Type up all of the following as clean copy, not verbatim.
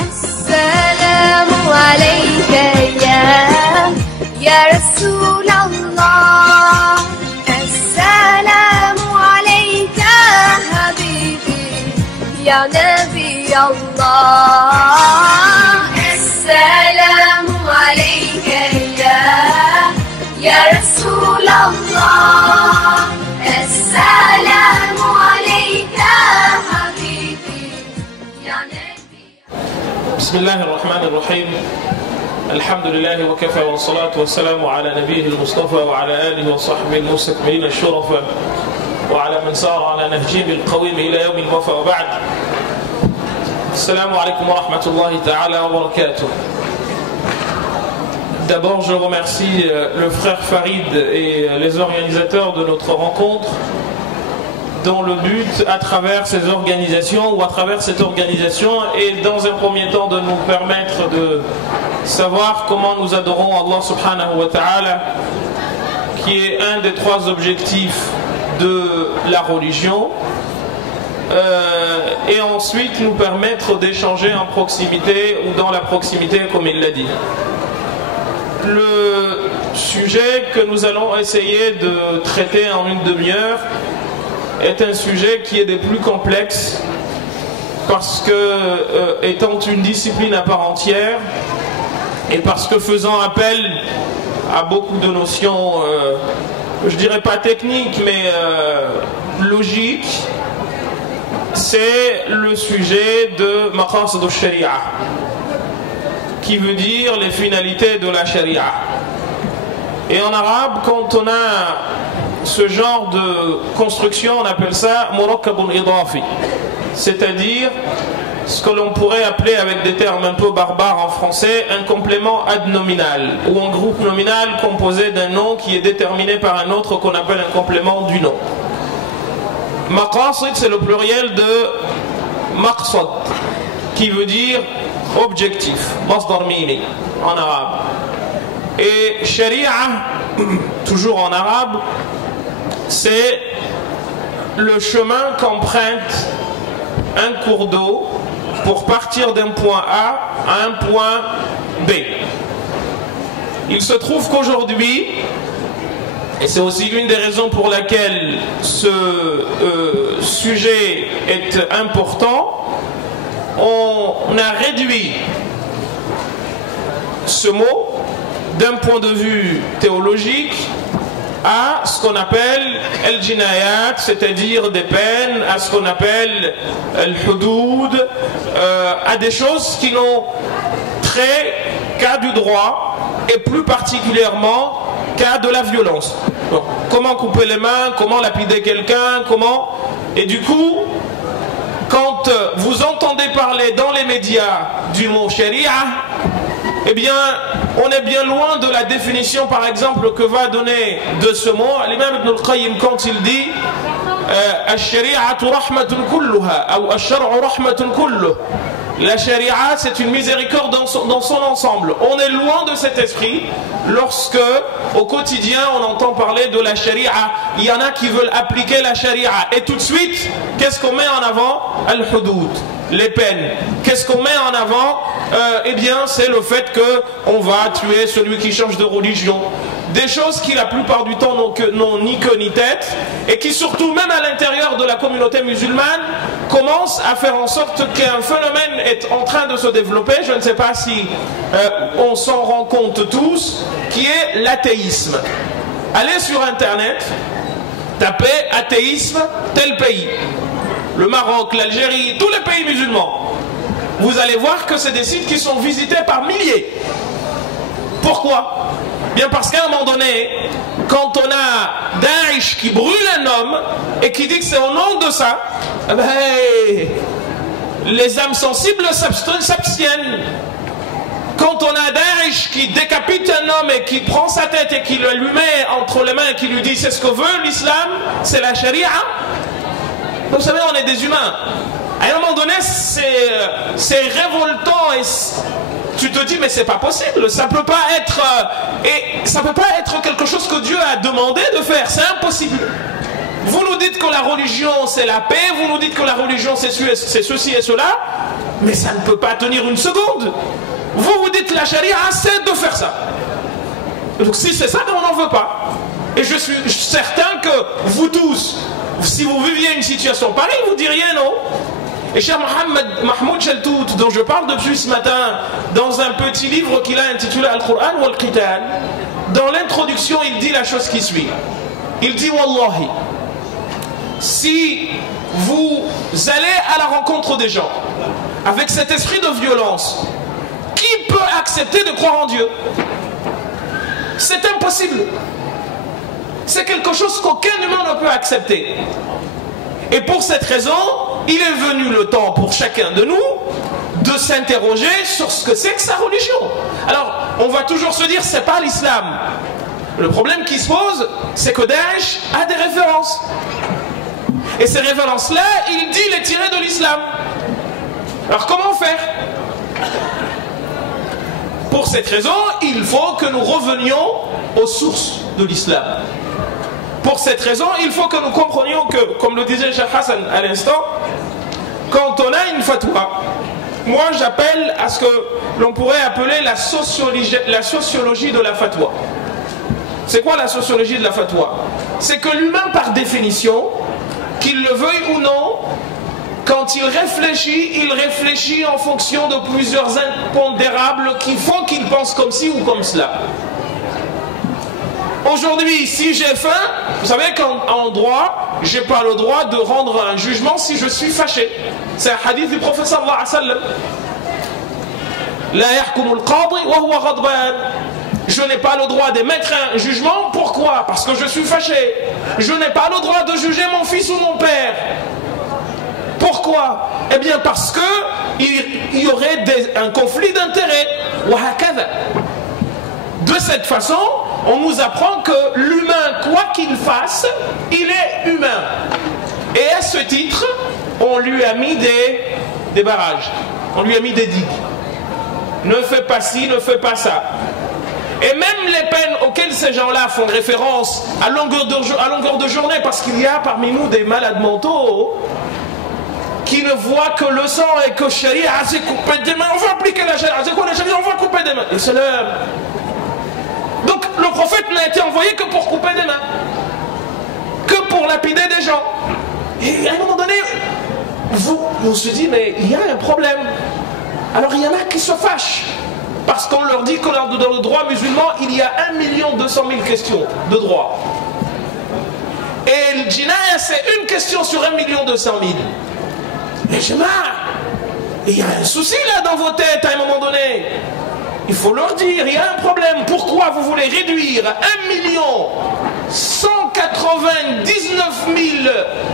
السلام عليك يا رسول الله السلام عليك حبيبي يا نبي الله السلام عليك يا رسول الله السلام عليك حبيبي يا نبي. بسم الله الرحمن الرحيم. الحمد لله وكفى والصلاة والسلام على نبيه المصطفى وعلى آله وصحبه المستكملين الشرفاء وعلى من سار على نهجهم القويم إلى يوم الوفاء وبعد. السلام عليكم ورحمة الله تعالى وبركاته. D'abord, je remercie le frère Farid et les organisateurs de notre rencontre dont le but, à travers ces organisations ou à travers cette organisation, est dans un premier temps de nous permettre de savoir comment nous adorons Allah subhanahu wa ta'ala, qui est un des trois objectifs de la religion, et ensuite nous permettre d'échanger en proximité ou dans la proximité comme il l'a dit. Le sujet que nous allons essayer de traiter en une demi-heure est un sujet qui est des plus complexes parce que, étant une discipline à part entière et parce que faisant appel à beaucoup de notions, je dirais pas techniques, mais logiques, c'est le sujet de maqasid al-sharia, qui veut dire les finalités de la sharia. Et en arabe, quand on a ce genre de construction, on appelle ça murakkabun idafi, c'est-à-dire ce que l'on pourrait appeler avec des termes un peu barbares en français un complément adnominal, ou un groupe nominal composé d'un nom qui est déterminé par un autre qu'on appelle un complément du nom. Maqasid, c'est le pluriel de maqsad, qui veut dire objectif, masdar meaning en arabe. Et sharia, toujours en arabe, c'est le chemin qu'emprunte un cours d'eau pour partir d'un point A à un point B. Il se trouve qu'aujourd'hui, et c'est aussi une des raisons pour laquelle ce sujet est important, on a réduit ce mot d'un point de vue théologique à ce qu'on appelle al-jinayat, c'est-à-dire des peines, à ce qu'on appelle al-hudud, à des choses qui n'ont trait qu'à du droit et plus particulièrement qu'à de la violence. Donc, comment couper les mains, comment lapider quelqu'un, comment... Et du coup, quand vous entendez parler dans les médias du mot sharia, eh bien, on est bien loin de la définition, par exemple, que va donner de ce mot l'imam Ibn al-Qayyim quand il dit la sharia, c'est une miséricorde dans son ensemble. On est loin de cet esprit lorsque, au quotidien, on entend parler de la sharia. Il y en a qui veulent appliquer la sharia. Et tout de suite, qu'est-ce qu'on met en avant? Al-hudud, les peines. Qu'est-ce qu'on met en avant? Eh bien, c'est le fait qu'on va tuer celui qui change de religion. Des choses qui la plupart du temps n'ont ni queue ni tête, et qui surtout, même à l'intérieur de la communauté musulmane, commencent à faire en sorte qu'un phénomène est en train de se développer, je ne sais pas si on s'en rend compte tous, qui est l'athéisme. Allez sur internet, tapez athéisme tel pays, le Maroc, l'Algérie, tous les pays musulmans. Vous allez voir que c'est des sites qui sont visités par milliers. Pourquoi? Bien parce qu'à un moment donné, quand on a Daesh qui brûle un homme et qui dit que c'est au nom de ça, ben, les âmes sensibles s'abstiennent. Quand on a Daesh qui décapite un homme et qui prend sa tête et qui le lui met entre les mains et qui lui dit c'est ce que veut l'islam, c'est la charia. Vous savez, on est des humains. À un moment donné, c'est révoltant et tu te dis mais c'est pas possible, ça peut pas être et ça peut pas être quelque chose que Dieu a demandé de faire, c'est impossible. Vous nous dites que la religion c'est la paix, vous nous dites que la religion c'est ceci et cela. Mais ça ne peut pas tenir une seconde. Vous dites la charia, c'est de faire ça. Donc si c'est ça, on n'en veut pas. Et je suis certain que vous tous, si vous viviez une situation pareille, vous diriez non. Et cher Mahmoud Cheltout, dont je parle depuis ce matin, dans un petit livre qu'il a intitulé Al-Qur'an ou Al-Qital, dans l'introduction, il dit la chose qui suit. Il dit Wallahi, si vous allez à la rencontre des gens avec cet esprit de violence, qui peut accepter de croire en Dieu? C'est impossible. C'est quelque chose qu'aucun humain ne peut accepter. Et pour cette raison, il est venu le temps pour chacun de nous de s'interroger sur ce que c'est que sa religion. Alors, on va toujours se dire, c'est pas l'islam. Le problème qui se pose, c'est que Daesh a des références. Et ces références-là, il dit les tirer de l'islam. Alors, comment faire? Pour cette raison, il faut que nous revenions aux sources de l'islam. Pour cette raison, il faut que nous comprenions que, comme le disait Cheikh Hassan à l'instant, quand on a une fatwa, moi j'appelle à ce que l'on pourrait appeler la sociologie de la fatwa. C'est quoi la sociologie de la fatwa? C'est que l'humain, par définition, qu'il le veuille ou non, quand il réfléchit en fonction de plusieurs impondérables qui font qu'il pense comme ci ou comme cela. Aujourd'hui, si j'ai faim, vous savez qu'en droit, j'ai pas le droit de rendre un jugement si je suis fâché. C'est un hadith du prophète sallallahu alayhi wa sallam. La yahkumu al-qadi wa huwa ghadban. Je n'ai pas le droit d'émettre un jugement. Pourquoi? Parce que je suis fâché. Je n'ai pas le droit de juger mon fils ou mon père. Pourquoi? Eh bien parce que il y aurait un conflit d'intérêts. De cette façon, on nous apprend que l'humain, quoi qu'il fasse, il est humain. Et à ce titre, on lui a mis des barrages. On lui a mis des digues. Ne fais pas ci, ne fais pas ça. Et même les peines auxquelles ces gens-là font référence à longueur de journée, parce qu'il y a parmi nous des malades mentaux qui ne voient que le sang et que Sharia, c'est couper des mains. On va appliquer la Sharia. C'est quoi la Sharia? On va couper des mains. Et c'est l'heure. Donc le prophète n'a été envoyé que pour couper des mains, que pour lapider des gens. Et à un moment donné, on se dit, mais il y a un problème. Alors il y en a qui se fâchent, parce qu'on leur dit que dans le droit musulman, il y a 1 200 000 questions de droit. Et le jinaya, c'est une question sur 1 200 000. Mais j'ai marre. Il y a un souci là dans vos têtes à un moment donné. Il faut leur dire, il y a un problème. Pourquoi vous voulez réduire 1 199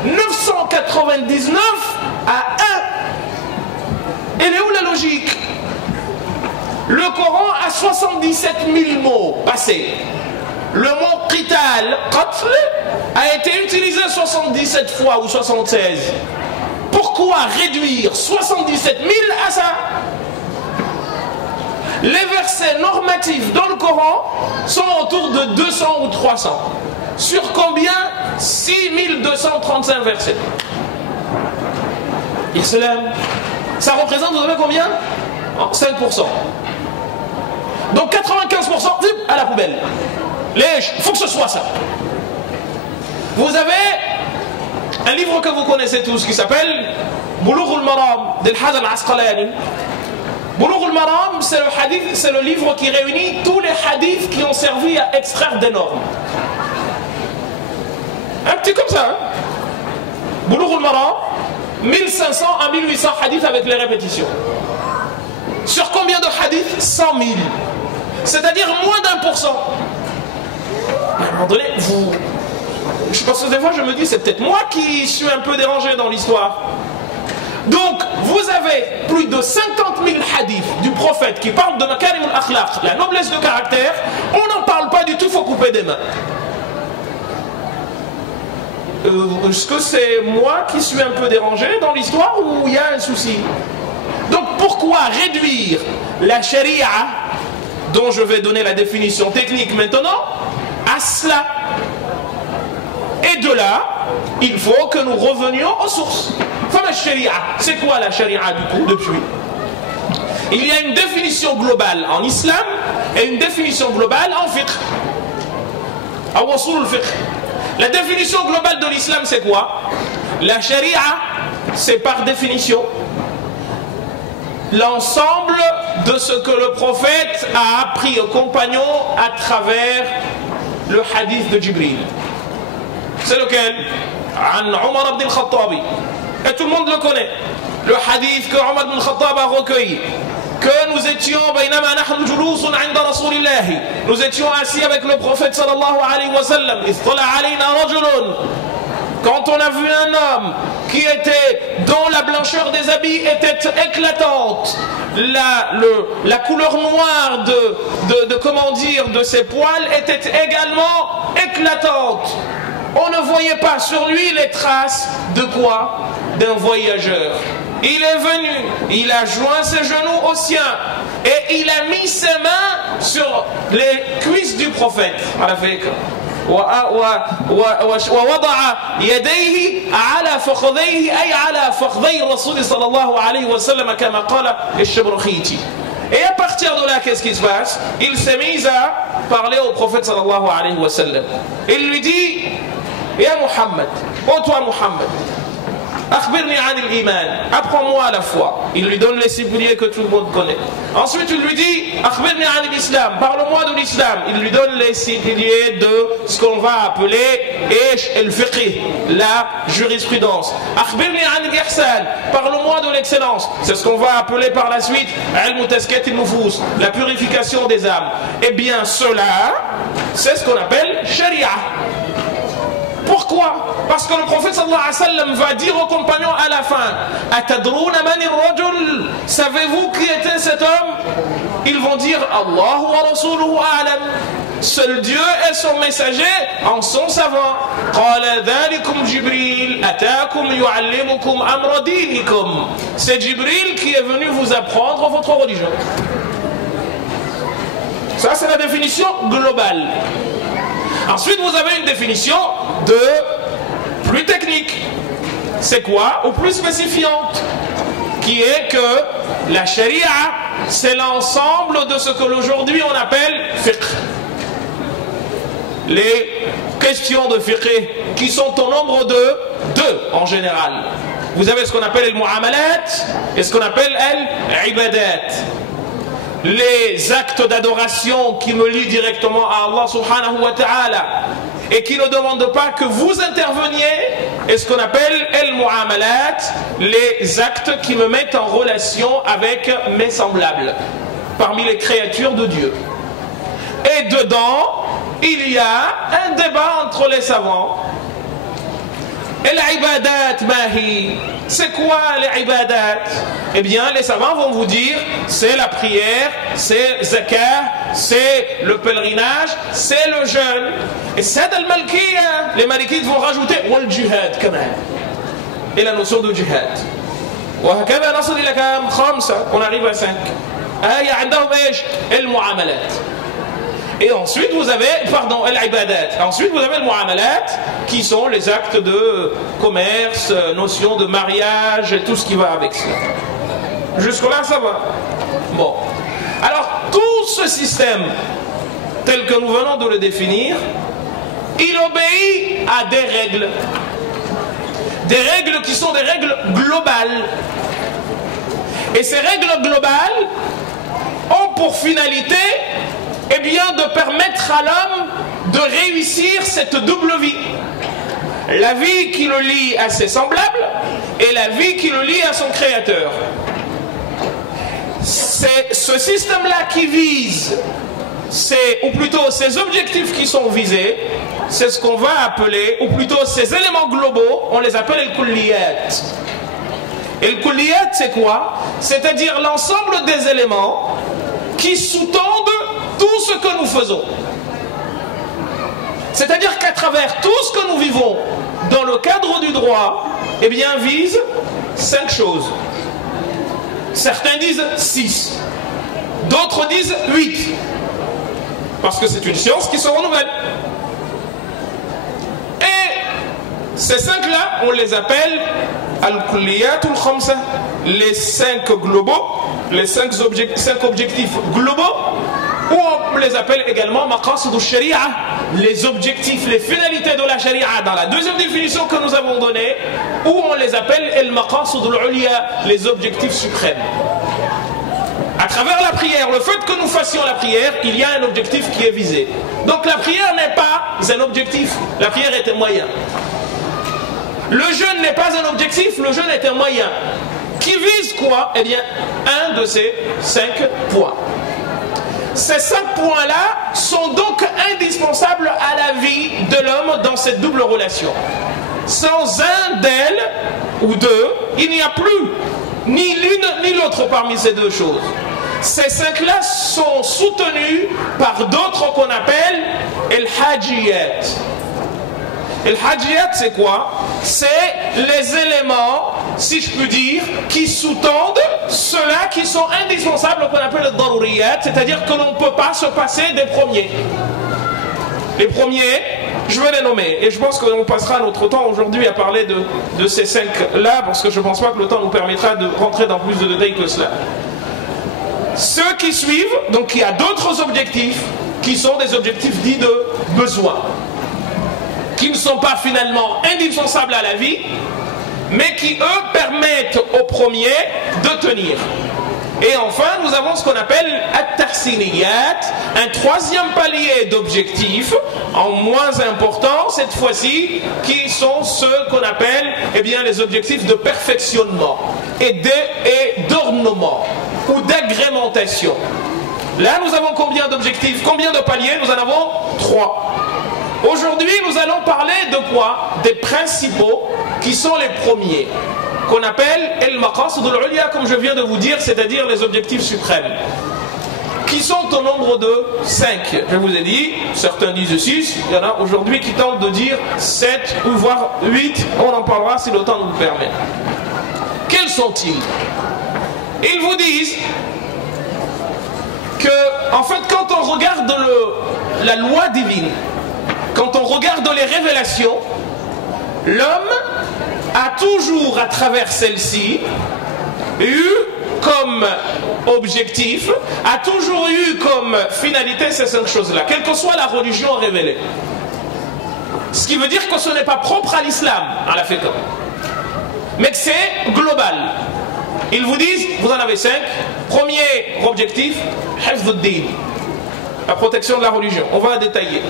999 à 1? Elle est où la logique? Le Coran a 77 000 mots passés. Le mot qital, qatl, a été utilisé 77 fois ou 76. Pourquoi réduire 77 000 à ça? Les versets normatifs dans le Coran sont autour de 200 ou 300. Sur combien? 6235 versets. Islam. Ça représente, vous savez combien? 5%. Donc 95%, à la poubelle. Il faut que ce soit ça. Vous avez un livre que vous connaissez tous qui s'appelle Bulugh al-Maram d'Al Hasan al-Asqalani. Bulugh al-Maram, c'est le livre qui réunit tous les hadiths qui ont servi à extraire des normes. Un petit comme ça. Hein? Bulugh al-Maram, 1500 à 1800 hadiths avec les répétitions. Sur combien de hadiths? 100 000. C'est-à-dire moins d'1%. À un moment donné, je pense que des fois je me dis c'est peut-être moi qui suis un peu dérangé dans l'histoire. Donc vous avez plus de 50 000 hadiths du prophète qui parlent de makarim al-akhlaq, la noblesse de caractère. On n'en parle pas du tout, il faut couper des mains. Est-ce que c'est moi qui suis un peu dérangé dans l'histoire ou il y a un souci? Donc pourquoi réduire la charia, dont je vais donner la définition technique maintenant, à cela? Et de là, il faut que nous revenions aux sources. Fama sharia, c'est quoi la sharia du coup depuis? Il y a une définition globale en islam et une définition globale en fiqh. La définition globale de l'islam c'est quoi? La sharia, c'est par définition l'ensemble de ce que le prophète a appris aux compagnons à travers le hadith de Jibril. C'est lequel? An Omar ibn al-Khattabi. Et tout le monde le connaît. Le hadith que Omar ibn al-Khattab a recueilli. Que nous étions, nous étions assis avec le prophète sallallahu alayhi wa sallam. Quand on a vu un homme dont la blancheur des habits était éclatante, la couleur noire de ses poils était également éclatante. On ne voyait pas sur lui les traces de quoi? D'un voyageur. Il est venu, il a joint ses genoux aux siens et il a mis ses mains sur les cuisses du prophète. ووضع يديه على فخذيه أي على فخذي الرسول صلى الله عليه وسلم كما قال الشبرخيتي. Et à partir de là, qu'est-ce qui se passe? Il s'est mis à parler au prophète sallallahu alayhi wa sallam. Il lui dit: Ya Muhammad, ô toi Muhammad, akhbirni anil iman, apprends-moi la foi. Il lui donne les 6 piliers que tout le monde connaît. Ensuite il lui dit: akhbirni anil islam, parle-moi de l'islam. Il lui donne les 6 piliers de ce qu'on va appeler el-fiqh, la jurisprudence. Akhbirni anil ihsan, parle-moi de l'excellence. C'est ce qu'on va appeler par la suite al-mutaskat al-nufus, la purification des âmes. Eh bien cela, c'est ce qu'on appelle sharia. Pourquoi? Parce que le prophète sallallahu alayhi wa sallam va dire aux compagnons à la fin: Atadrouna mani rajul, savez-vous qui était cet homme? Ils vont dire: Allahu wa rasuluhu a'lam. Seul Dieu et son messager en sont savants. Qala dhalikum Jibril atakum yu'allimukum amra dinikum. C'est Jibril qui est venu vous apprendre votre religion. Ça c'est la définition globale. Ensuite, vous avez une définition plus technique. C'est quoi? Ou plus spécifiante. Qui est que la sharia, c'est l'ensemble de ce que aujourd'hui on appelle fiqh. Les questions de fiqh qui sont au nombre de 2 en général. Vous avez ce qu'on appelle le mu'amalat et ce qu'on appelle al-ibadat. Les actes d'adoration qui me lient directement à Allah subhanahu wa ta'ala et qui ne demandent pas que vous interveniez, et ce qu'on appelle el-mu'amalat, les actes qui me mettent en relation avec mes semblables parmi les créatures de Dieu. Et dedans il y a un débat entre les savants. El-ibadat mahi, c'est quoi les ibadat? Eh bien les savants vont vous dire: c'est la prière, c'est zakat, c'est le pèlerinage, c'est le jeûne. Et c'est al-malkiya, les malikites vont rajouter wal jihad quand même, et la notion de jihad. On arrive à 5. Et ensuite vous avez, al-ibadat. Ensuite vous avez le mu'amalat, qui sont les actes de commerce, notion de mariage et tout ce qui va avec cela. Jusque-là ça va. Bon. Alors tout ce système, tel que nous venons de le définir, il obéit à des règles. Des règles qui sont des règles globales. Et ces règles globales ont pour finalité, eh bien, de permettre à l'homme de réussir cette double vie. La vie qui le lie à ses semblables et la vie qui le lie à son créateur. C'est ce système-là qui vise, ou plutôt ces objectifs qui sont visés, c'est ce qu'on va appeler, ou plutôt ces éléments globaux, on les appelle les kulliyat. Et le kulliyat, c'est quoi? C'est-à-dire l'ensemble des éléments qui sous-tendent tout ce que nous faisons. C'est-à-dire qu'à travers tout ce que nous vivons dans le cadre du droit, eh bien, vise 5 choses. Certains disent 6, d'autres disent 8, parce que c'est une science qui se renouvelle. Et ces 5-là, on les appelle al-kulliyat al-khamsa, les 5 globaux, les 5 objectifs globaux, ou on les appelle également maqasid al-sharia, les objectifs, les finalités de la sharia dans la deuxième définition que nous avons donnée, ou on les appelle al-maqasid al-uliya, les objectifs suprêmes. À travers la prière, le fait que nous fassions la prière, il y a un objectif qui est visé. Donc la prière n'est pas un objectif, la prière est un moyen. Le jeûne n'est pas un objectif, le jeûne est un moyen. Qui vise quoi? Eh bien, un de ces 5 points. Ces 5 points-là sont donc indispensables à la vie de l'homme dans cette double relation. Sans un d'elles, ou deux, il n'y a plus ni l'une ni l'autre parmi ces deux choses. Ces 5-là sont soutenus par d'autres qu'on appelle el-hajiyat. El-hajiyat, c'est quoi? C'est les éléments, si je puis dire, qui sous-tendent ceux-là qui sont indispensables qu'on appelle le daruriyat, c'est-à-dire que l'on ne peut pas se passer des premiers. Les premiers, je vais les nommer, et je pense qu'on passera notre temps aujourd'hui à parler de ces 5-là, parce que je ne pense pas que le temps nous permettra de rentrer dans plus de détails que cela. Ceux qui suivent, donc il y a d'autres objectifs, qui sont des objectifs dits de besoin, qui ne sont pas finalement indispensables à la vie, mais qui eux permettent aux premiers de tenir. Et enfin, nous avons ce qu'on appelle at-tahsiniyat, un troisième palier d'objectifs, en moins important cette fois-ci, qui sont ceux qu'on appelle les objectifs de perfectionnement et d'ornement ou d'agrémentation. Là, nous avons combien d'objectifs? Combien de paliers? Nous en avons 3. Aujourd'hui, nous allons parler de quoi? Des principaux, qui sont les premiers, qu'on appelle el-maqasid al-uliya, comme je viens de vous dire, c'est-à-dire les objectifs suprêmes, qui sont au nombre de 5. Je vous ai dit, certains disent 6, il y en a aujourd'hui qui tentent de dire 7 ou voire 8, on en parlera si le temps nous le permet. Quels sont-ils? Ils vous disent que, en fait, quand on regarde la loi divine, quand on regarde les révélations, l'homme a toujours, à travers celle-ci, eu comme objectif, a toujours eu comme finalité ces 5 choses-là, quelle que soit la religion révélée. Ce qui veut dire que ce n'est pas propre à l'islam, à la fiqh, mais que c'est global. Ils vous disent, vous en avez 5. Premier objectif, hifz ad-din, la protection de la religion. On va la détailler.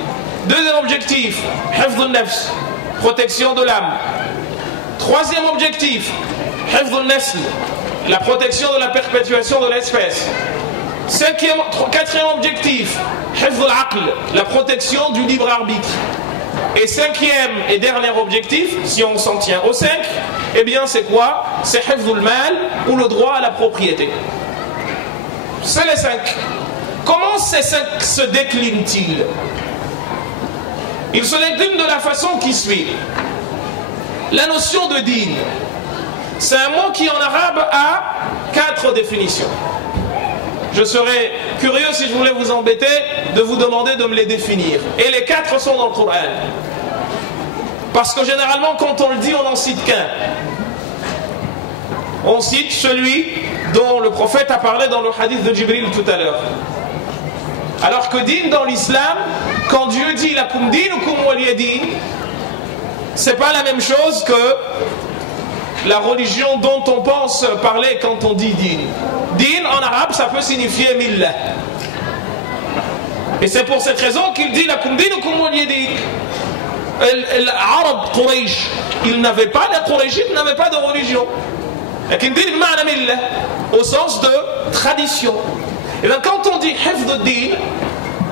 Deuxième objectif, hifz an-nafs, protection de l'âme. Troisième objectif, hifz an-nasl, la protection de la perpétuation de l'espèce. Quatrième objectif, hifz al-aql, la protection du libre arbitre. Et cinquième et dernier objectif, si on s'en tient aux 5, eh bien c'est quoi? C'est hifz al-mal, ou le droit à la propriété. C'est les 5. Comment ces 5 se déclinent-ils? Ils se déclinent de la façon qui suit. La notion de din, c'est un mot qui en arabe a 4 définitions. Je serais curieux, si je voulais vous embêter, de vous demander de me les définir. Et les 4 sont dans le Coran. Parce que généralement, quand on le dit, on n'en cite qu'un. On cite celui dont le prophète a parlé dans le hadith de Jibril tout à l'heure. Alors que din dans l'islam, quand Dieu dit lakum dinukum waliya din, c'est pas la même chose que la religion dont on pense parler quand on dit din. Din en arabe, ça peut signifier millah. Et c'est pour cette raison qu'il dit lakum dinukum waliya din. L'arabe Quraysh, ils n'avaient pas, les Qurayshites n'avaient pas de religion. Lakin din ma'na millah, au sens de tradition. Et bien quand on dit hifz ad-din,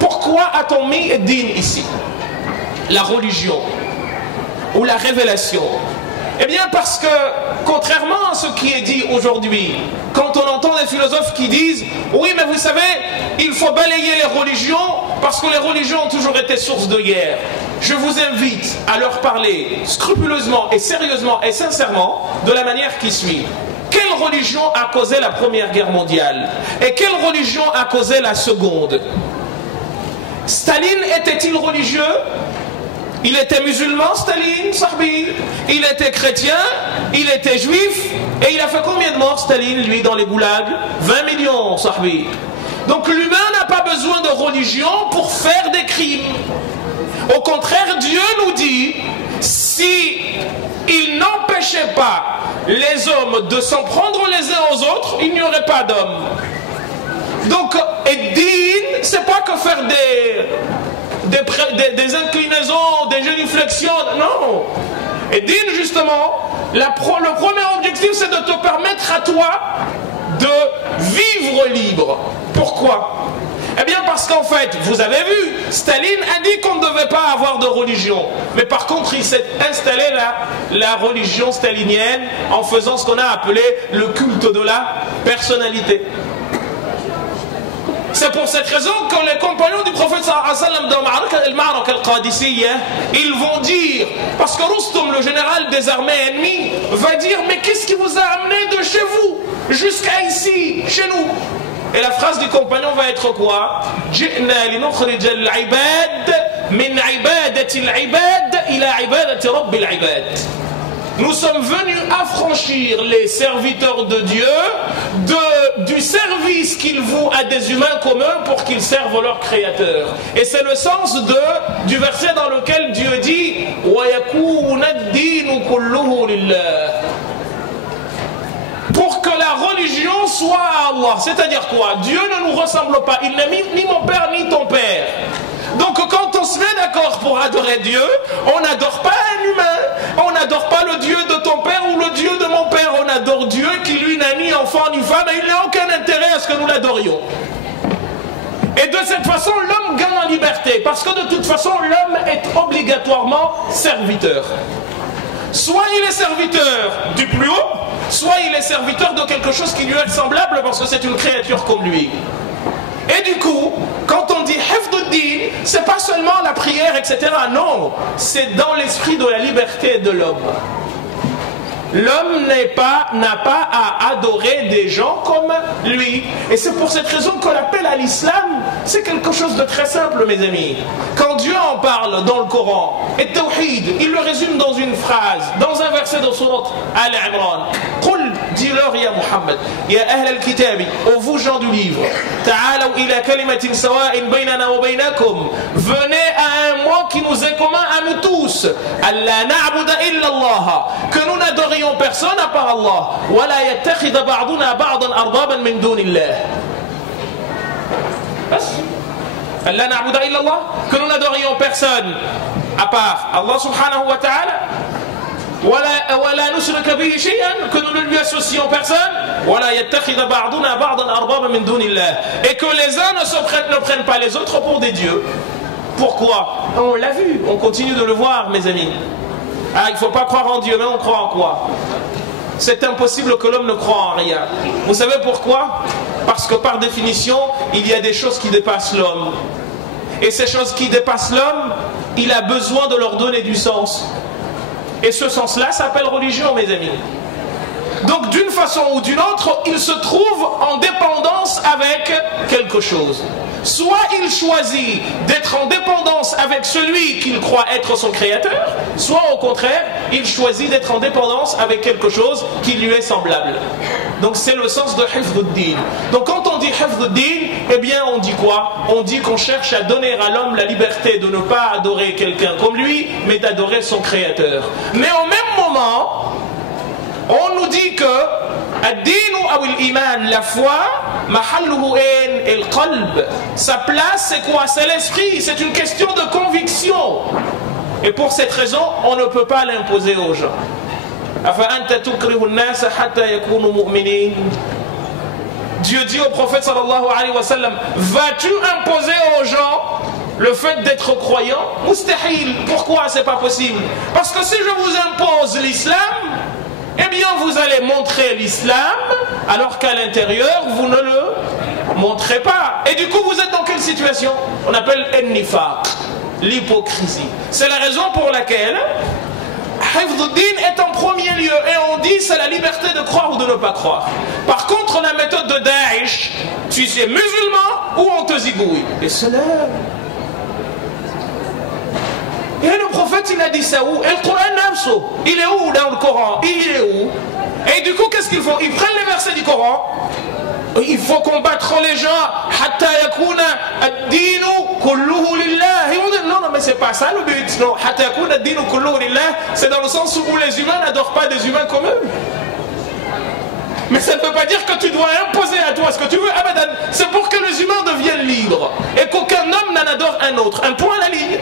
pourquoi a-t-on mis din ici? La religion ou la révélation? Eh bien parce que, contrairement à ce qui est dit aujourd'hui, quand on entend des philosophes qui disent « Oui, mais vous savez, il faut balayer les religions parce que les religions ont toujours été source de guerre. » Je vous invite à leur parler scrupuleusement et sérieusement et sincèrement de la manière qui suit. Quelle religion a causé la Première Guerre mondiale? Et quelle religion a causé la Seconde? Staline était-il religieux? Il était musulman, Staline, Sahbi. Il était chrétien, il était juif. Et il a fait combien de morts, Staline, lui, dans les goulags? 20 millions, Sahbi. Donc l'humain n'a pas besoin de religion pour faire des crimes. Au contraire, Dieu nous dit, si il n'empêchait pas les hommes de s'en prendre les uns aux autres, il n'y aurait pas d'hommes. Donc, et din, c'est pas que faire des inclinaisons, des génuflexions, non. Et din, justement, le premier objectif, c'est de te permettre à toi de vivre libre. Pourquoi? Eh bien parce qu'en fait, vous avez vu, Staline a dit qu'on ne devait pas avoir de religion. Mais par contre, il s'est installé la religion stalinienne en faisant ce qu'on a appelé le culte de la personnalité. C'est pour cette raison que les compagnons du prophète sallallahu dans Al-Ma'araka al-Qadisiyya, ils vont dire, parce que Rustum, le général des armées ennemies, va dire, mais qu'est-ce qui vous a amené de chez vous jusqu'à ici, chez nous? Et la phrase du compagnon va être quoi? Ji'na linukhrij al-ibad min ibadati al-ibad ila ibadati rabbil ibad. Nous sommes venus affranchir les serviteurs de Dieu du service qu'ils vouent à des humains communs pour qu'ils servent leur Créateur. Et c'est le sens du verset dans lequel Dieu dit wa yakuna ad-dinu kulluhu lillah. Pour que la religion soit à Allah. C'est-à-dire quoi? Dieu ne nous ressemble pas. Il n'est ni mon père ni ton père. Donc quand on se met d'accord pour adorer Dieu, on n'adore pas un humain. On n'adore pas le Dieu de ton père ou le Dieu de mon père. On adore Dieu qui lui n'a ni enfant ni femme et il n'a aucun intérêt à ce que nous l'adorions. Et de cette façon, l'homme gagne en liberté. Parce que de toute façon, l'homme est obligatoirement serviteur. Soit il est serviteur du plus haut, soit il est serviteur de quelque chose qui lui est semblable parce que c'est une créature comme lui. Et du coup, quand on dit hifduddin, c'est pas seulement la prière, etc. Non, c'est dans l'esprit de la liberté de l'homme. L'homme n'a pas à adorer des gens comme lui. Et c'est pour cette raison que l'appel à l'islam, c'est quelque chose de très simple, mes amis. Quand Dieu en parle dans le Coran, et Tawhid, il le résume dans une phrase, dans un verset de Sourate Al-Imran. Qul, dis-leur, ya Muhammad, ya ahl al-kitabi, ô vous gens du livre, ta'alaw ila kalimatin sawa'in baynana wa baynakum, venez à un mot qui nous est commun à nous tous, alla na'buda illa Allah, que nous n'adorions personne à part Allah, wa la yattakhidha ba'duna ba'dan arbaban min dunillah. Allah na'buda illa Allah, que nous n'adorions personne à part Allah subhanahu wa ta'ala, wa la nushrika bihi shay'an, que nous ne lui associons personne, wa la yattakhidha ba'duna ba'dan arbaban min dunillah, et que les uns ne prennent pas les autres pour des dieux. Pourquoi? On l'a vu, on continue de le voir, mes amis. Ah, il ne faut pas croire en Dieu, mais on croit en quoi? C'est impossible que l'homme ne croie en rien. Vous savez pourquoi? Parce que par définition, il y a des choses qui dépassent l'homme. Et ces choses qui dépassent l'homme, il a besoin de leur donner du sens. Et ce sens-là s'appelle religion, mes amis. Donc d'une façon ou d'une autre, il se trouve en dépendance avec quelque chose. Soit il choisit d'être en dépendance avec celui qu'il croit être son créateur, soit au contraire, il choisit d'être en dépendance avec quelque chose qui lui est semblable. Donc c'est le sens de hifduddin. Donc quand on dit hifduddin, eh bien on dit quoi? On dit qu'on cherche à donner à l'homme la liberté de ne pas adorer quelqu'un comme lui, mais d'adorer son créateur. Mais au même moment, on nous dit que ad-dinu aw al-iman, la foi, mahalluhu al-qalb, sa place c'est quoi? C'est l'esprit, c'est une question de conviction. Et pour cette raison, on ne peut pas l'imposer aux gens. Afa anta tukrihu an-nas hatta yakunu mu'minin. Dieu dit au prophète sallallahu alayhi wa sallam, vas-tu imposer aux gens le fait d'être croyant? Mustahil. Pourquoi c'est pas possible? Parce que si je vous impose l'islam, eh bien vous allez montrer l'islam alors qu'à l'intérieur vous ne le montrez pas. Et du coup vous êtes dans quelle situation? On appelle an-nifaq, l'hypocrisie. C'est la raison pour laquelle hifduddin est en premier lieu et on dit c'est la liberté de croire ou de ne pas croire. Par contre la méthode de Daesh, tu es musulman ou on te zigouille. Et cela, Et le prophète, il a dit ça où? Et le Coran, il est où dans le Coran? Il est où? Et du coup, qu'est-ce qu'ils font? Ils prennent les versets du Coran. Il faut combattre les gens. Non, mais c'est pas ça le but. Non, c'est dans le sens où les humains n'adorent pas des humains comme eux. Mais ça ne veut pas dire que tu dois imposer à toi ce que tu veux. Abadan. C'est pour que les humains deviennent libres et qu'aucun homme n'en adore un autre. Un point à la ligne.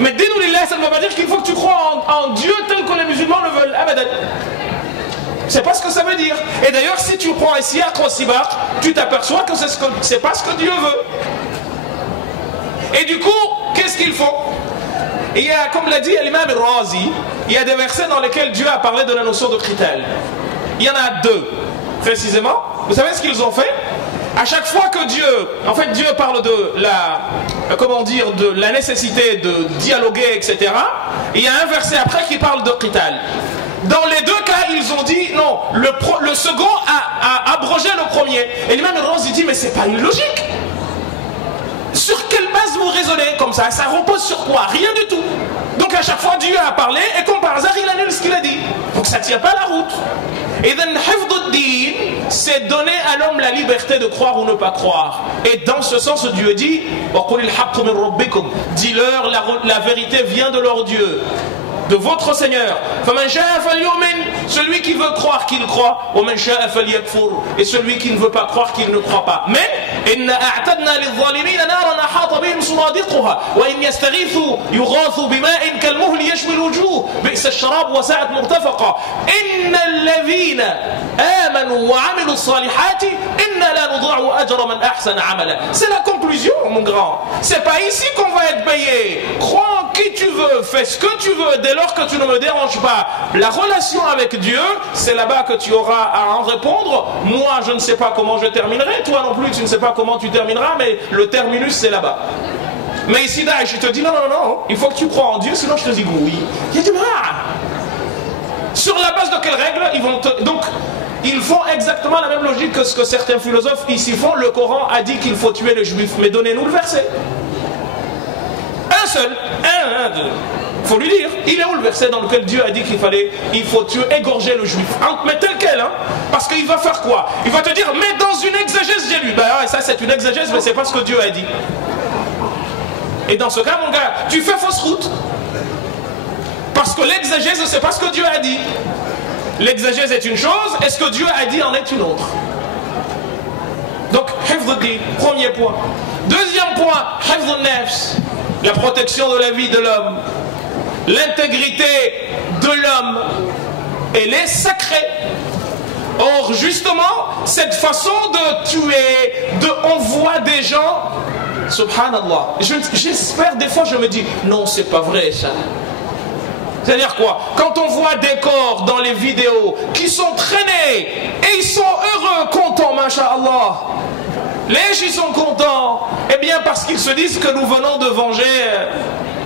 Mais dinulillah, ça ne veut pas dire qu'il faut que tu crois en Dieu tel que les musulmans le veulent. Abadan. C'est pas ce que ça veut dire. Et d'ailleurs, si tu prends ici à Krosibar, tu t'aperçois que c'est pas ce que Dieu veut. Et du coup, qu'est-ce qu'il faut? Il y a, comme l'a dit l'imam al-Razi, il y a des versets dans lesquels Dieu a parlé de la notion de qital. Il y en a deux, précisément. Vous savez ce qu'ils ont fait? À chaque fois que Dieu parle de la nécessité de dialoguer, etc. Il y a un verset après qui parle de qital. Dans les deux cas, ils ont dit non, le second a abrogé le premier. Et l'imam al-Razi dit mais c'est pas une logique. Sur quelle base vous raisonnez comme ça? Ça repose sur quoi? Rien du tout. Donc à chaque fois Dieu a parlé et comme par hasard il annule ce qu'il a dit. Donc ça ne tient pas la route. Et then hifdud-din, c'est donner à l'homme la liberté de croire ou ne pas croire. Et dans ce sens Dieu dit dis-leur la vérité vient de leur Dieu, de votre Seigneur. Celui qui veut croire qu'il croit, et celui qui ne veut pas croire qu'il ne croit pas. Mais c'est la conclusion, mon grand. C'est pas ici qu'on va être payé. Crois en qui tu veux, fais ce que tu veux, dès lors que tu ne me déranges pas. La relation avec Dieu, c'est là-bas que tu auras à en répondre. Moi, je ne sais pas comment je terminerai. Toi non plus, tu ne sais pas comment tu termineras, mais le terminus, c'est là-bas. Mais ici, Daesh, je te dis non, il faut que tu crois en Dieu, sinon je te dis oui. Il y a du mal. Sur la base de quelles règles ils vont te... Donc, ils font exactement la même logique que ce que certains philosophes ici font. Le Coran a dit qu'il faut tuer les juifs, mais donnez-nous le verset. Un seul, il faut lui dire, il est où le verset dans lequel Dieu a dit il faut tuer, égorger le juif, mais tel quel, hein, parce qu'il va faire quoi? Il va te dire, mais dans une exégèse j'ai lu. Ben ouais, ça c'est une exégèse, mais c'est pas ce que Dieu a dit. Et dans ce cas, mon gars, tu fais fausse route, parce que l'exégèse c'est pas ce que Dieu a dit. L'exégèse est une chose, et ce que Dieu a dit en est une autre. Donc, hifdud-din, premier point. Deuxième point, hifdun-nafs, la protection de la vie de l'homme. L'intégrité de l'homme, elle est sacrée. Or, justement, cette façon de tuer, on voit des gens, subhanallah, j'espère des fois, je me dis, non, c'est pas vrai ça. C'est-à-dire quoi? Quand on voit des corps dans les vidéos qui sont traînés et ils sont heureux, contents, masha'Allah. Les gens ils sont contents, eh bien parce qu'ils se disent que nous venons de venger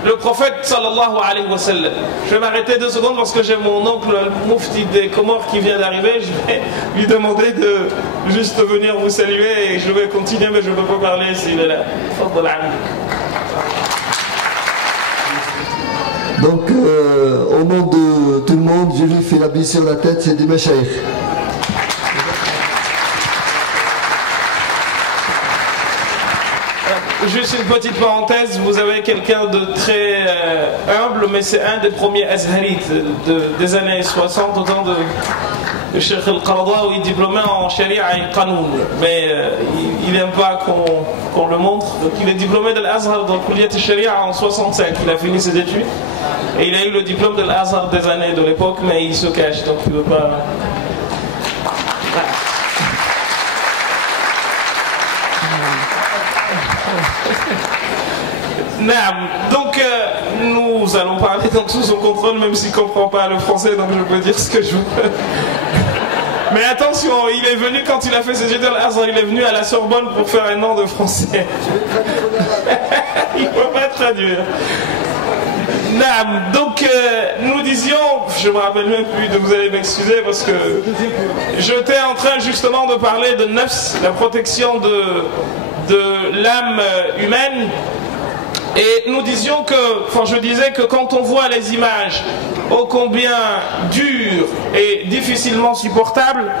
le prophète sallallahu alayhi wa sallam. Je vais m'arrêter 2 secondes parce que j'ai mon oncle, le mufti des Comores qui vient d'arriver. Je vais lui demander de juste venir vous saluer et je vais continuer, mais je ne peux pas parler s'il est là. Donc, au nom de tout le monde, je lui fais la bise sur la tête, c'est des machaïrs. Juste une petite parenthèse, vous avez quelqu'un de très humble, mais c'est un des premiers azharites des années 60, au temps de Cheikh Al-Qaradawi, diplômé en Sharia et Qanoun. Mais il n'aime pas qu'on le montre. Donc il est diplômé de l'Azhar dans Kulliyat al-Sharia en 65. Il a fini ses études. Et il a eu le diplôme de l'Azhar des années de l'époque, mais il se cache, donc il ne veut pas... Donc nous allons parler dans tout son contrôle, même s'il ne comprend pas le français, donc je peux dire ce que je veux. Mais attention, il est venu quand il a fait ses études à l'Azhar, il est venu à la Sorbonne pour faire un an de français. Il ne peut pas traduire. Donc nous disions, je me rappelle même plus, vous allez m'excuser parce que j'étais en train justement de parler de nafs, la protection de l'âme humaine. Et nous disions que, enfin je disais que quand on voit les images ô combien dures et difficilement supportables,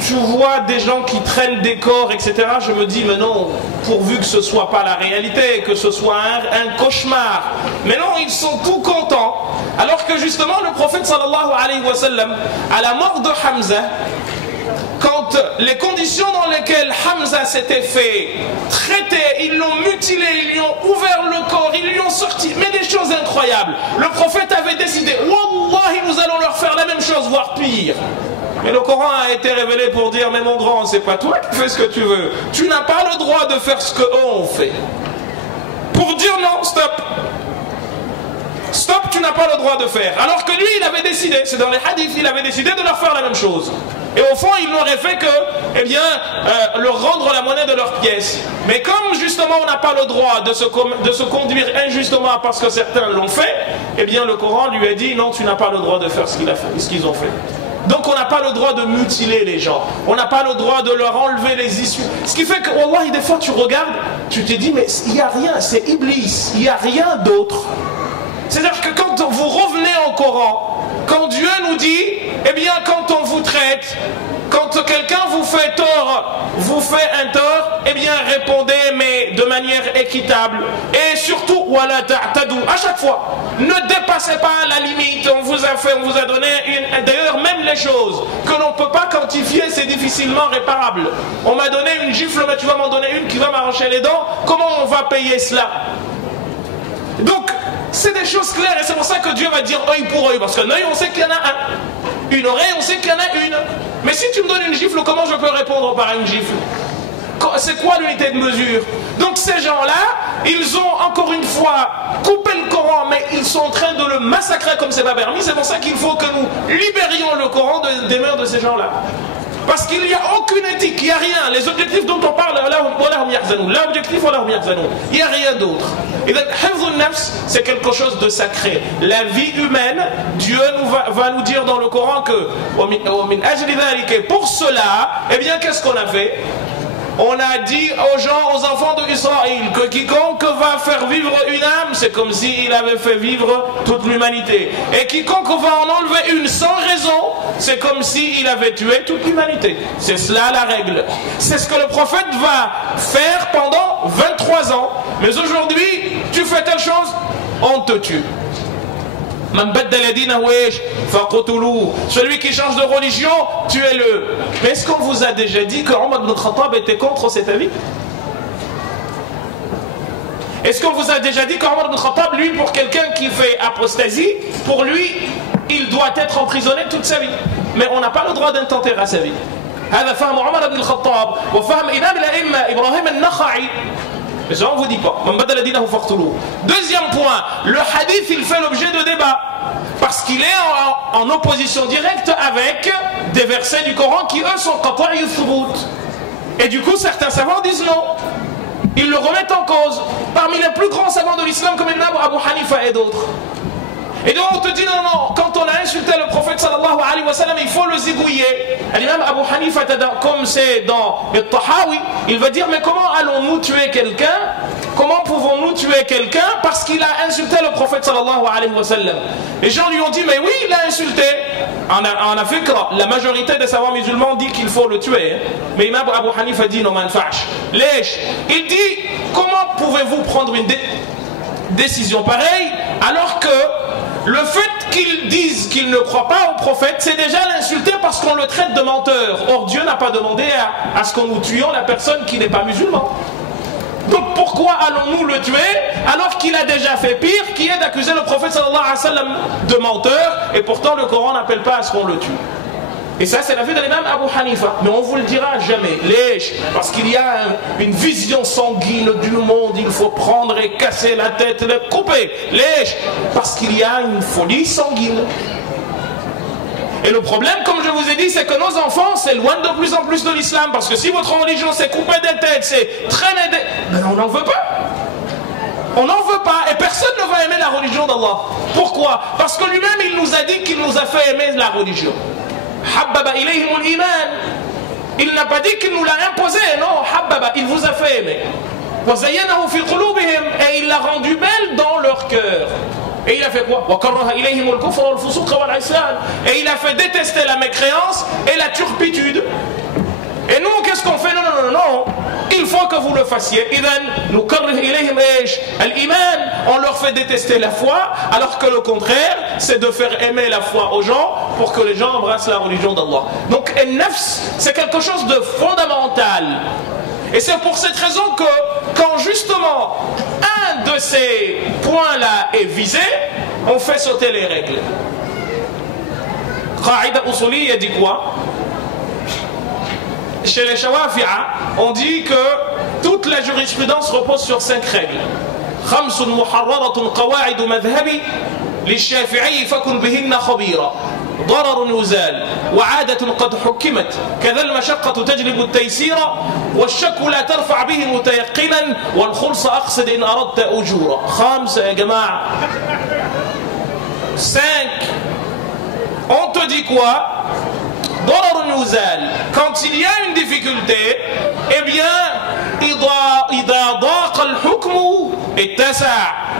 tu vois des gens qui traînent des corps, etc. Je me dis, mais non, pourvu que ce soit pas la réalité, que ce soit un cauchemar. Mais non, ils sont tout contents. Alors que justement, le prophète sallallahu alayhi wa sallam, à la mort de Hamza, quand les conditions dans lesquelles Hamza s'était fait traiter, ils l'ont mutilé, ils lui ont ouvert le corps, ils lui ont sorti, mais des choses incroyables. Le prophète avait décidé, Wallahi, nous allons leur faire la même chose, voire pire. Mais le Coran a été révélé pour dire, mais mon grand, c'est pas toi qui fais ce que tu veux. Tu n'as pas le droit de faire ce qu'eux ont fait. Pour dire non, stop. Stop, tu n'as pas le droit de faire. Alors que lui, il avait décidé, c'est dans les hadiths, il avait décidé de leur faire la même chose. Et au fond, il n'aurait fait que, eh bien, leur rendre la monnaie de leurs pièces. Mais comme justement on n'a pas le droit de se conduire injustement parce que certains l'ont fait, eh bien le Coran lui a dit, non, tu n'as pas le droit de faire ce qu'ils ont fait. Donc on n'a pas le droit de mutiler les gens. On n'a pas le droit de leur enlever les issues. Ce qui fait que, wallahi, des fois tu regardes, tu te dis, mais il n'y a rien, c'est Iblis, il n'y a rien d'autre. C'est-à-dire que quand vous revenez au Coran, quand Dieu nous dit, eh bien quand on vous traite, quand quelqu'un vous fait tort, vous fait un tort, eh bien répondez mais de manière équitable. Et surtout, wala ta'tadu, à chaque fois, ne dépassez pas la limite, on vous a donné une... D'ailleurs, même les choses que l'on ne peut pas quantifier, c'est difficilement réparable. On m'a donné une gifle, mais tu vas m'en donner une qui va m'arracher les dents, comment on va payer cela? Donc, c'est des choses claires et c'est pour ça que Dieu va dire œil pour œil, parce qu'un œil on sait qu'il y en a un, une oreille on sait qu'il y en a une. Mais si tu me donnes une gifle, comment je peux répondre par une gifle? C'est quoi l'unité de mesure? Donc ces gens-là, ils ont encore une fois coupé le Coran, mais ils sont en train de le massacrer comme c'est pas permis. C'est pour ça qu'il faut que nous libérions le Coran des mains de ces gens-là. Parce qu'il n'y a aucune éthique, il n'y a rien. Les objectifs dont on parle, l'objectif, il n'y a rien d'autre. Et donc, hifdhun nafs, c'est quelque chose de sacré. La vie humaine, Dieu va nous dire dans le Coran que, pour cela, eh bien, qu'est-ce qu'on a fait? On a dit aux gens, aux enfants d'Israël, que quiconque va faire vivre une âme, c'est comme s'il avait fait vivre toute l'humanité. Et quiconque va en enlever une sans raison, c'est comme s'il avait tué toute l'humanité. C'est cela la règle. C'est ce que le prophète va faire pendant 23 ans. Mais aujourd'hui, tu fais telle chose, on te tue. Celui qui change de religion, tuez-le. Mais est-ce qu'on vous a déjà dit que Omar ibn Khattab était contre cet avis? Est-ce qu'on vous a déjà dit qu'Omar ibn Khattab, lui, pour quelqu'un qui fait apostasie, pour lui, il doit être emprisonné toute sa vie? Mais on n'a pas le droit d'intenter à sa vie. هذا فهم عمر بن الخطاب وفهم إمام الأئمة إبراهيم النخعي. Mais ça on ne vous dit pas. Deuxième point, le hadith il fait l'objet de débat. Parce qu'il est en opposition directe avec des versets du Coran qui eux sont qata'i thubut. Et du coup certains savants disent non. Ils le remettent en cause. Parmi les plus grands savants de l'islam comme Ibn Abu Hanifa et d'autres. Et donc on te dit non, non, quand on a insulté le prophète sallallahu alayhi wa sallam, il faut le zigouiller. L'imam Abu Hanifa, comme c'est dans le Tahawi, il va dire mais comment allons-nous tuer quelqu'un? Comment pouvons-nous tuer quelqu'un parce qu'il a insulté le prophète sallallahu alayhi wa sallam? Les gens lui ont dit mais oui, il a insulté. En Afrique, la majorité des savants musulmans dit qu'il faut le tuer. Mais l'imam Abu Hanifa dit non, manfa'sh. Il dit comment pouvez-vous prendre une décision pareille alors que le fait qu'ils disent qu'ils ne croient pas au prophète, c'est déjà l'insulter parce qu'on le traite de menteur. Or Dieu n'a pas demandé à ce qu'on nous tuions la personne qui n'est pas musulman. Donc pourquoi allons-nous le tuer alors qu'il a déjà fait pire, qui est d'accuser le prophète sallallahu alayhi wa sallam de menteur, et pourtant le Coran n'appelle pas à ce qu'on le tue. Et ça c'est la vie de l'imam Abu Hanifa. Mais on ne vous le dira jamais. Parce qu'il y a une vision sanguine du monde. Il faut prendre et casser la tête, le couper. Parce qu'il y a une folie sanguine. Et le problème, comme je vous ai dit, c'est que nos enfants s'éloignent de plus en plus de l'islam. Parce que si votre religion c'est couper des têtes, c'est traîner des... Ben on n'en veut pas. On n'en veut pas. Et personne ne va aimer la religion d'Allah. Pourquoi? Parce que lui-même il nous a dit qu'il nous a fait aimer la religion. Il n'a pas dit qu'il nous l'a imposé, non, il vous a fait aimer. Et il l'a rendu belle dans leur cœur. Et il a fait quoi? Et il a fait détester la mécréance et la turpitude. Et nous, qu'est-ce qu'on fait? Non. Il faut que vous le fassiez. On leur fait détester la foi, alors que le contraire, c'est de faire aimer la foi aux gens pour que les gens embrassent la religion d'Allah. Donc, al-nafs, c'est quelque chose de fondamental. Et c'est pour cette raison que, quand justement un de ces points-là est visé, on fait sauter les règles. Qaïda Usuli a dit quoi? Chez les Shawafi'a, on dit que toute la jurisprudence repose sur 5 règles. خمس محررة قواعد مذهبي للشافعي فكن بهن خبيرا ضرر يزال وعادة قد حكمت كذا المشقة تجلب التيسير والشك لا ترفع به متيقنا والخلص أقصد إن أردت أجورا. 5 يا جماعة. 5. On te dit quoi? Quand il y a une difficulté, eh bien,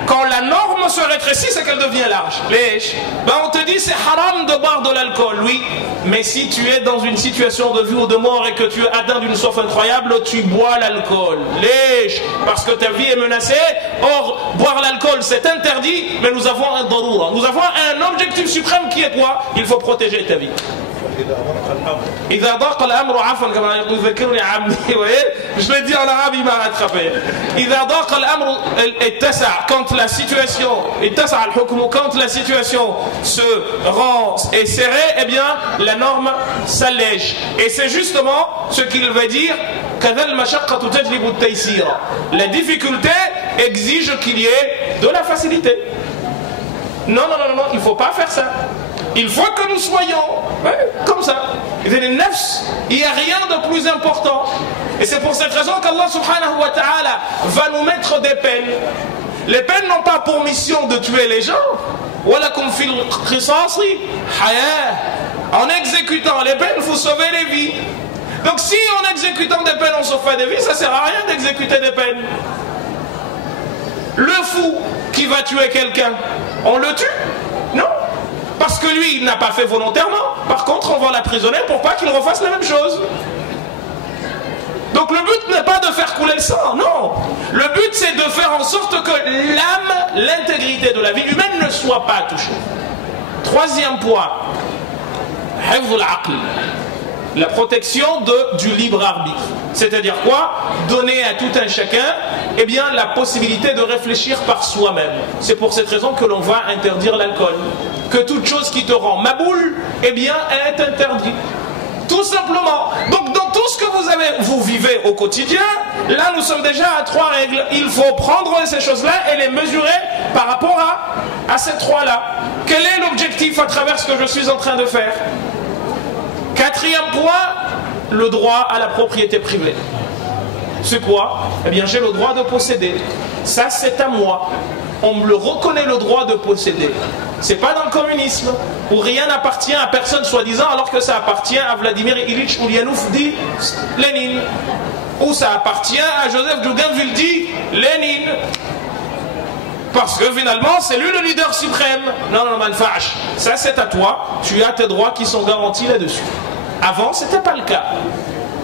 quand la norme se rétrécit, c'est qu'elle devient large. Ben on te dit c'est haram de boire de l'alcool, oui, mais si tu es dans une situation de vie ou de mort et que tu es atteint d'une soif incroyable, tu bois l'alcool. Parce que ta vie est menacée. Or, boire l'alcool c'est interdit, mais nous avons un daroura. Nous avons un objectif suprême qui est quoi? Il faut protéger ta vie. إذا ضاق الأمر عفوا كما يذكرني عمي je l'ai dit en arabe, il m'a rattrapé. إذا ضاق الأمر اتسع, quand la situation اتسع الحكم, quand la situation se rend et serrée, eh bien la norme s'allège. Et c'est justement ce qu'il veut dire كذا المشقة تجلب التيسير. La difficulté exige qu'il y ait de la facilité. Non, il ne faut pas faire ça. Il faut que nous soyons comme ça. Il n'y a rien de plus important. Et c'est pour cette raison qu'Allah subhanahu wa ta'ala va nous mettre des peines. Les peines n'ont pas pour mission de tuer les gens. En exécutant les peines, il faut sauver les vies. Donc si en exécutant des peines on sauve des vies, ça ne sert à rien d'exécuter des peines. Le fou qui va tuer quelqu'un, on le tue? Non. Parce que lui, il n'a pas fait volontairement. Par contre, on va l'emprisonner pour pas qu'il refasse la même chose. Donc le but n'est pas de faire couler le sang, non. Le but c'est de faire en sorte que l'âme, l'intégrité de la vie humaine ne soit pas touchée. 3e point, la protection du libre arbitre. C'est-à-dire quoi? Donner à tout un chacun la possibilité de réfléchir par soi-même. C'est pour cette raison que l'on va interdire l'alcool. Que toute chose qui te rend maboule, est interdite. Tout simplement. Donc dans tout ce que vous vivez au quotidien, là nous sommes déjà à 3 règles. Il faut prendre ces choses-là et les mesurer par rapport à ces 3-là. Quel est l'objectif à travers ce que je suis en train de faire? 4e point, le droit à la propriété privée. C'est quoi? J'ai le droit de posséder. Ça, c'est à moi. On me le reconnaît, le droit de posséder. C'est pas dans le communisme où rien n'appartient à personne soi-disant, alors que ça appartient à Vladimir Ilyich Ulyanov dit Lénine, ou ça appartient à Joseph Djougaville dit Lénine. Parce que finalement, c'est lui le leader suprême. Non, manfa'ash. Ça, c'est à toi. Tu as tes droits qui sont garantis là-dessus. Avant, c'était pas le cas.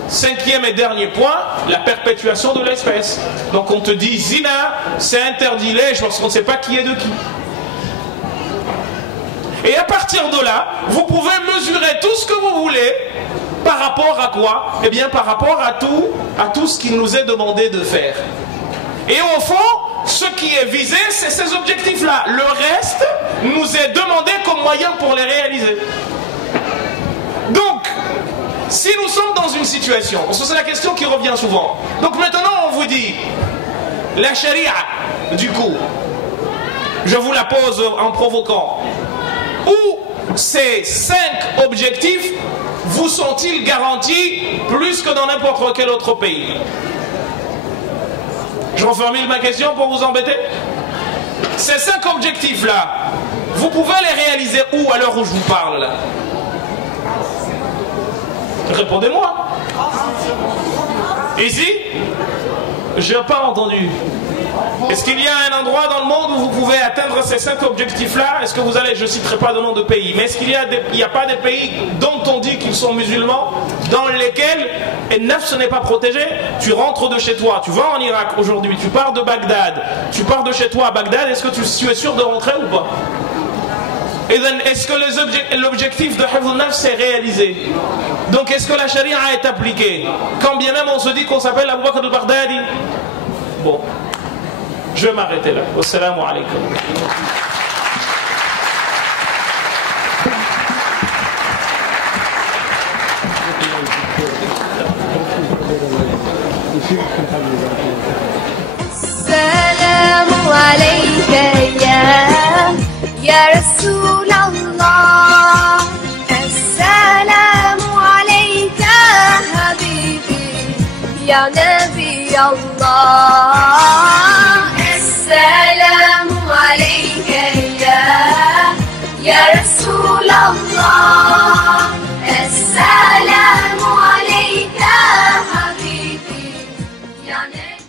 5e et dernier point, la perpétuation de l'espèce. Donc on te dit zina, c'est interdit lèche parce qu'on ne sait pas qui est de qui. Et à partir de là, vous pouvez mesurer tout ce que vous voulez par rapport à quoi? Par rapport à tout ce qu'il nous est demandé de faire. Et au fond, ce qui est visé, c'est ces objectifs-là. Le reste nous est demandé comme moyen pour les réaliser. Donc, si nous sommes dans une situation, parce que c'est la question qui revient souvent, donc maintenant on vous dit, la charia, du coup, je vous la pose en provoquant, où ces 5 objectifs vous sont-ils garantis plus que dans n'importe quel autre pays? Je reformule ma question pour vous embêter. Ces 5 objectifs-là, vous pouvez les réaliser où à l'heure où je vous parle là? Répondez-moi. Ici? J'ai pas entendu. Est-ce qu'il y a un endroit dans le monde où vous pouvez atteindre ces 5 objectifs-là? Est-ce que vous allez, je ne citerai pas de nom de pays, mais est-ce qu'il y a pas des pays dont on dit qu'ils sont musulmans, dans lesquels et neuf ce n'est pas protégé? Tu rentres de chez toi, tu vas en Irak aujourd'hui, tu pars de Bagdad, tu pars de chez toi à Bagdad, est-ce que tu es sûr de rentrer ou pas? Et est-ce que l'objectif de Hifz al-Nafs est réalisé? Donc est-ce que la charia est appliquée? Quand bien même on se dit qu'on s'appelle Abu Bakr al-Baghdadi. Bon, je vais m'arrêter là. Wassalamu alaikum. السلام عليك يا رسول الله السلام عليك حبيبي يا نبي الله السلام عليك يا رسول الله السلام عليك حبيبي يا نبي